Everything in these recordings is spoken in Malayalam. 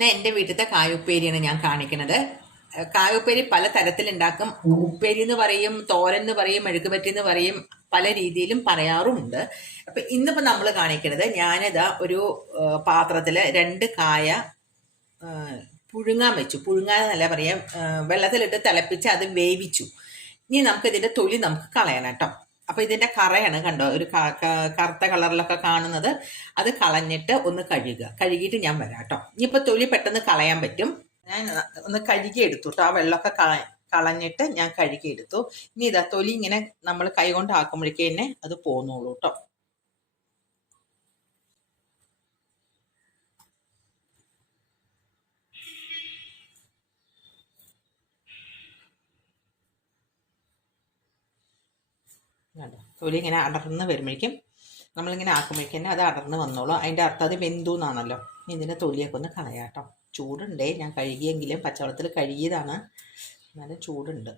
ഞാൻ എൻ്റെ വീട്ടിലത്തെ കായുപ്പേരിയാണ് ഞാൻ കാണിക്കുന്നത്. കായുപ്പേരി പല തരത്തിലുണ്ടാക്കും. ഉപ്പേരി എന്ന് പറയും, തോരൻ എന്ന് പറയും, മെഴുകുപറ്റി എന്ന് പറയും, പല രീതിയിലും പറയാറുമുണ്ട്. അപ്പൊ ഇന്നിപ്പോ നമ്മൾ കാണിക്കുന്നത്, ഞാനിതാ ഒരു പാത്രത്തില് 2 കായ പുഴുങ്ങാൻ വെച്ചു. പുഴുങ്ങാന്നല്ല പറയാം, വെള്ളത്തിലിട്ട് തിളപ്പിച്ച് അത് വേവിച്ചു. ഇനി നമുക്ക് ഇതിന്റെ തൊലി നമുക്ക് കളയണം കേട്ടോ. അപ്പൊ ഇതിന്റെ കറയാണ് കണ്ടോ, ഒരു കറുത്ത കളറിലൊക്കെ കാണുന്നത്. അത് കളഞ്ഞിട്ട് ഒന്ന് കഴുകിയിട്ട് ഞാൻ വരാം കേട്ടോ. ഇനിയിപ്പോ തൊലി പെട്ടെന്ന് കളയാൻ പറ്റും. ഞാൻ ഒന്ന് കഴുകി എടുത്തു കേട്ടോ. ആ വെള്ളമൊക്കെ കളഞ്ഞിട്ട് ഞാൻ കഴുകി എടുത്തു. ഇനി ഇതാ തൊലി ഇങ്ങനെ നമ്മൾ കൈ കൊണ്ട് ആക്കുമ്പോഴേക്ക് തന്നെ അത് പോന്നോളൂ കേട്ടോ. തൊലി ഇങ്ങനെ അടർന്ന് വരുമ്പോഴേക്കും നമ്മളിങ്ങനെ ആക്കുമ്പോഴേക്കും തന്നെ അത് അടർന്ന് വന്നോളൂ. അതിൻ്റെ അർത്ഥം അത് വെന്തു എന്നാണല്ലോ. ഇനി ഇതിൻ്റെ തൊലിയൊക്കെ ഒന്ന് കളയാം കേട്ടോ. ചൂടുണ്ടേ, ഞാൻ കഴുകിയെങ്കിലും പച്ചവെള്ളത്തിൽ കഴുകിയതാണ്, എന്നാലും ചൂടുണ്ട്.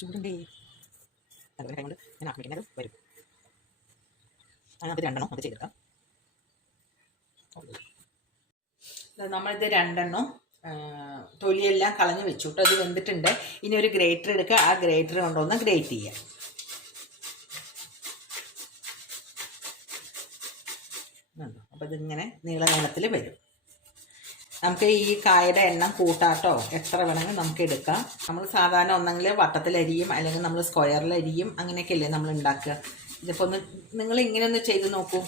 ചൂടുണ്ടേ, അതുകൊണ്ട് കൊണ്ട് ഞാൻ ആക്കുമ്പോഴേക്കും അത് വരും. അതിനകത്ത് 2 എണ്ണം അത് ചെയ്തെടുക്കാം. നമ്മളിത് 2 എണ്ണം തൊലിയെല്ലാം കളഞ്ഞ് വെച്ചു കേട്ടോ. അത് വെന്തിട്ടുണ്ട്. ഇനി ഒരു ഗ്രേറ്റർ എടുക്കുക. ആ ഗ്രേറ്റർ കൊണ്ടുവന്ന് ഗ്രേറ്റ് ചെയ്യുക. അപ്പം ഇതിങ്ങനെ നീളത്തിൽ വരും. നമുക്ക് ഈ കായയുടെ എണ്ണം കൂട്ടാട്ടോ, എത്ര വേണമെങ്കിൽ നമുക്ക് എടുക്കാം. നമ്മൾ സാധാരണ ഒന്നെങ്കിൽ വട്ടത്തിലരിയും, അല്ലെങ്കിൽ നമ്മൾ സ്ക്വയറിലരിയും, അങ്ങനെയൊക്കെയല്ലേ നമ്മൾ ഉണ്ടാക്കുക. ഇതിപ്പോൾ ഒന്ന് നിങ്ങൾ ഇങ്ങനെ ഒന്ന് ചെയ്ത് നോക്കൂ.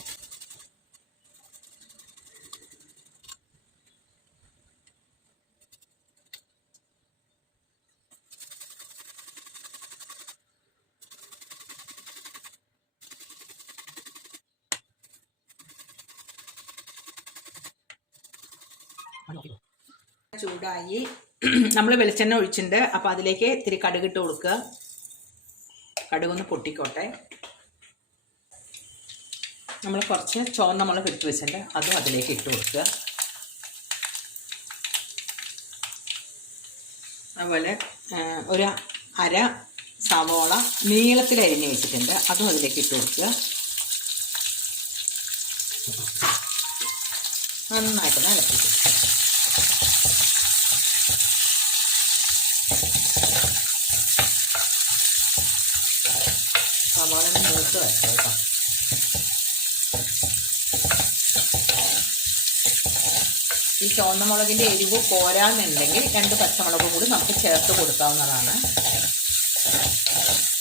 ചൂടായി, നമ്മൾ വെളിച്ചെണ്ണ ഒഴിച്ചിട്ടുണ്ട്. അപ്പം അതിലേക്ക് ഇത്തിരി കടുകിട്ട് കൊടുക്കുക. കടുകൊന്ന് പൊട്ടിക്കോട്ടെ. നമ്മൾ കുറച്ച് ചുവന്ന മുളക് ഇട്ട് വെച്ചിട്ടുണ്ട്, അതും അതിലേക്ക് ഇട്ട് കൊടുക്കുക. അതുപോലെ ഒരു അര സവോള നീളത്തിൽ അരിഞ്ഞ് വെച്ചിട്ടുണ്ട്, അതും അതിലേക്ക് ഇട്ട് കൊടുക്കുക. നന്നായിട്ട് ഇളക്കി കൊടുക്കുക. സവാള മൂത്ത് വരട്ടെ കേട്ടോ. ഈ ചുവന്ന മുളകിൻ്റെ എരിവ് പോരാന്നുണ്ടെങ്കിൽ 2 പച്ചമുളക് കൂടി നമുക്ക് ചേർത്ത് കൊടുക്കാവുന്നതാണ്.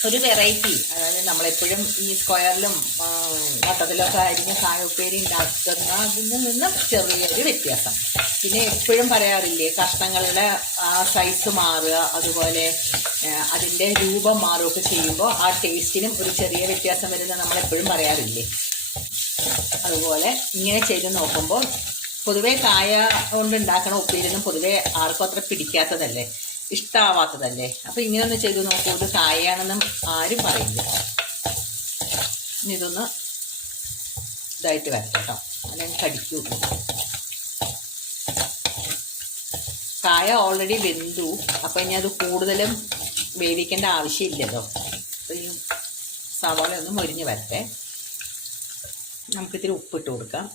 ഒരു വെറൈറ്റി, അതായത് നമ്മളെപ്പോഴും ഈ സ്ക്വയറിലും വട്ടത്തിലൊക്കെ അരിഞ്ഞ കായുപ്പേരി ഉണ്ടാക്കുന്നതിൽ നിന്നും ചെറിയൊരു വ്യത്യാസം. പിന്നെ എപ്പോഴും പറയാറില്ലേ, കഷ്ണങ്ങളുടെ ആ സൈസ് മാറുക, അതുപോലെ അതിൻ്റെ രൂപം മാറുകയൊക്കെ ചെയ്യുമ്പോൾ ആ ടേസ്റ്റിനും ഒരു ചെറിയ വ്യത്യാസം വരുന്നത് നമ്മളെപ്പോഴും പറയാറില്ലേ. അതുപോലെ ഇങ്ങനെ ചെയ്ത് നോക്കുമ്പോൾ, പൊതുവേ കായ കൊണ്ട് ഉണ്ടാക്കണ ഉപ്പേരിയൊന്നും പൊതുവേ ആർക്കും അത്ര പിടിക്കാത്തതല്ലേ, ഇഷ്ടമാവാത്തതല്ലേ. അപ്പം ഇങ്ങനെ ഒന്ന് ചെയ്ത് നോക്കൂ. ഇത് കായാണെന്നും ആരും പറയില്ല. ഇനി ഇതൊന്ന് ഇതായിട്ട് വരട്ടെ കേട്ടോ, അല്ലെങ്കിൽ കടിക്കുള്ളൂ. കായ ഓൾറെഡി വെന്തു, അപ്പം ഇനി അത് കൂടുതലും വേവിക്കേണ്ട ആവശ്യമില്ലല്ലോ. അപ്പം ഈ സവാള ഒന്ന് മൊരിഞ്ഞ് വരട്ടെ. നമുക്കിത്തിരി ഉപ്പിട്ട് കൊടുക്കാം.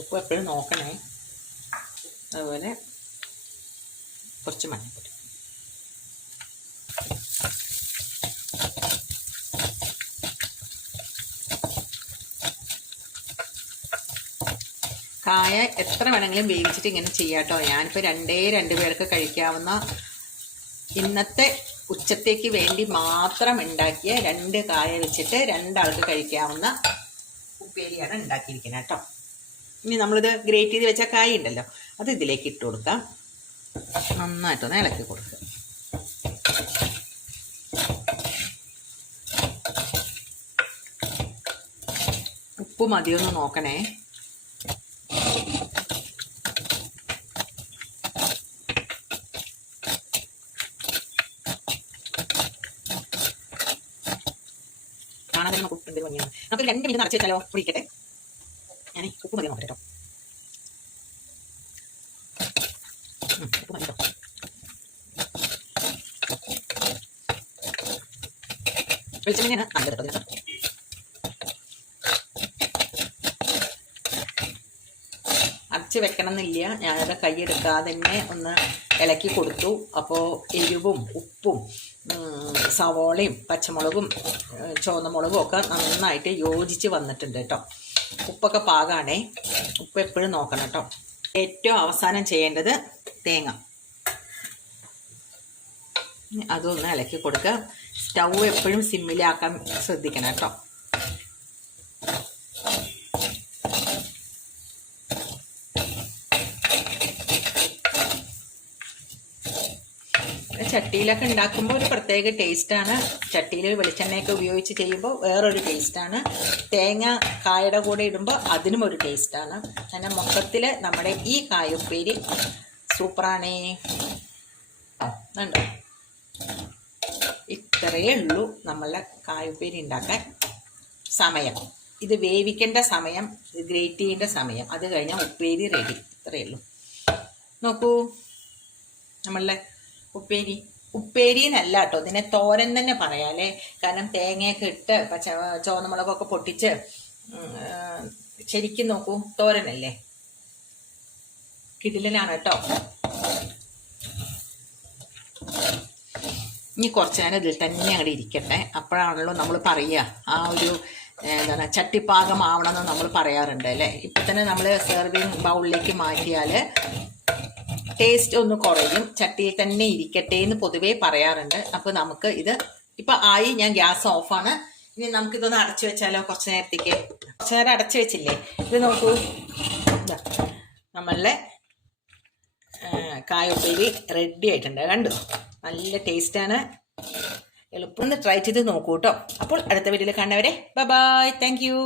ഉപ്പ് എപ്പോഴും നോക്കണേ. അതുപോലെ കുറച്ച് മഞ്ഞൾപ്പൊടി. കായ എത്ര വേണമെങ്കിലും വേവിച്ചിട്ട് ഇങ്ങനെ ചെയ്യാട്ടോ. ഞാനിപ്പോൾ 2 പേർക്ക് കഴിക്കാവുന്ന, ഇന്നത്തെ ഉച്ചത്തേക്ക് വേണ്ടി മാത്രം ഉണ്ടാക്കിയ 2 കായ വെച്ചിട്ട് 2 ആൾക്ക് കഴിക്കാവുന്ന ഉപ്പേരിയാണ് ഉണ്ടാക്കിയിരിക്കുന്നത് കേട്ടോ. ഇനി നമ്മളിത് ഗ്രേറ്റ് ചെയ്ത് വെച്ച കായ ഉണ്ടല്ലോ, അത് ഇതിലേക്ക് ഇട്ട് കൊടുക്കാം. നന്നായിട്ടൊന്ന് ഇളക്കി കൊടുക്കുക. ഉപ്പ് മതിയൊന്ന് നോക്കണേ. കാണാൻ തന്നെ നമുക്ക് ഉപ്പ് ഭംഗിയാണ്. നമുക്ക് 2 മിനിറ്റ് നിറച്ച് വെച്ചാലോ, പിടിക്കട്ടെ. ഞാൻ ഉപ്പ് മതി നോക്കട്ടെ കേട്ടോ. ഉപ്പ് മതി കേട്ടോ. വെളിച്ചെണ്ണ നല്ലത്. അടച്ച് വെക്കണം എന്നില്ല, ഞാനത് കൈയെടുക്കാതെ തന്നെ ഒന്ന് ഇളക്കി കൊടുത്തു. അപ്പോൾ എരിവും ഉപ്പും സവോളയും പച്ചമുളകും ചുവന്ന മുളകും ഒക്കെ നന്നായിട്ട് യോജിച്ച് വന്നിട്ടുണ്ട് കേട്ടോ. ഉപ്പൊക്കെ പാകാണേ, ഉപ്പ് എപ്പോഴും നോക്കണം കേട്ടോ. ഏറ്റവും അവസാനം ചെയ്യേണ്ടത് തേങ്ങ, അതൊന്ന് ഇളക്കി കൊടുക്കുക. സ്റ്റൗ എപ്പോഴും സിമ്മിലാക്കാൻ ശ്രദ്ധിക്കണം കേട്ടോ. ചട്ടിയിലൊക്കെ ഉണ്ടാക്കുമ്പോൾ ഒരു പ്രത്യേക ടേസ്റ്റാണ്. ചട്ടിയിൽ വെളിച്ചെണ്ണയൊക്കെ ഉപയോഗിച്ച് ചെയ്യുമ്പോൾ വേറൊരു ടേസ്റ്റാണ്. തേങ്ങ കായയുടെ കൂടെ ഇടുമ്പോൾ അതിനും ഒരു ടേസ്റ്റാണ്. അങ്ങനെ മൊത്തത്തിൽ നമ്മുടെ ഈ കായുപ്പേരി സൂപ്പറാണേ. ഉണ്ടോ, ഇത്രയേ ഉള്ളൂ നമ്മളുടെ കായുപ്പേരി ഉണ്ടാക്കാൻ സമയം. ഇത് വേവിക്കേണ്ട സമയം, ഇത് ഗ്രേറ്റ് ചെയ്യേണ്ട സമയം, അത് കഴിഞ്ഞാൽ ഉപ്പേരി റെഡി. ഇത്രയേ ഉള്ളൂ. നോക്കൂ നമ്മളുടെ ഉപ്പേരി. ഉപ്പേരി എന്നല്ല കേട്ടോ, ഇതിനെ തോരൻ തന്നെ പറയാല്ലേ. കാരണം തേങ്ങയൊക്കെ ഇട്ട് ചുവന്ന മുളകൊക്കെ പൊട്ടിച്ച് ശരിക്കും നോക്കൂ, തോരനല്ലേ. കിടിലനാണ് കേട്ടോ. ഇനി കുറച്ച് നേരം ഇതിൽ തന്നെ അങ്ങോട്ട് ഇരിക്കട്ടെ. അപ്പോഴാണല്ലോ നമ്മൾ പറയുക ആ ഒരു എന്താണ് ചട്ടിപ്പാകം ആവണമെന്ന് നമ്മൾ പറയാറുണ്ട് അല്ലേ. ഇപ്പം തന്നെ നമ്മൾ സെർവിങ് ബൗളിലേക്ക് മാറ്റിയാൽ ടേസ്റ്റ് ഒന്ന് കുറയും. ചട്ടിയിൽ തന്നെ ഇരിക്കട്ടെ എന്ന് പൊതുവേ പറയാറുണ്ട്. അപ്പോൾ നമുക്ക് ഇത് ഇപ്പം ആയി, ഞാൻ ഗ്യാസ് ഓഫാണ്. ഇനി നമുക്കിതൊന്ന് അടച്ചു വെച്ചാലോ കുറച്ച് നേരത്തേക്ക്. കുറച്ച് നേരം അടച്ചു വെച്ചില്ലേ, ഇത് നോക്കൂ, നമ്മളുടെ കായുപ്പേരി റെഡി ആയിട്ടുണ്ട്. കണ്ടു, നല്ല ടേസ്റ്റാണ്. എളുപ്പം ഒന്ന് ട്രൈ ചെയ്ത് നോക്കൂ കേട്ടോ. അപ്പോൾ അടുത്ത വീഡിയോയിൽ കാണുന്നവരെ ബൈ ബൈ, താങ്ക് യു.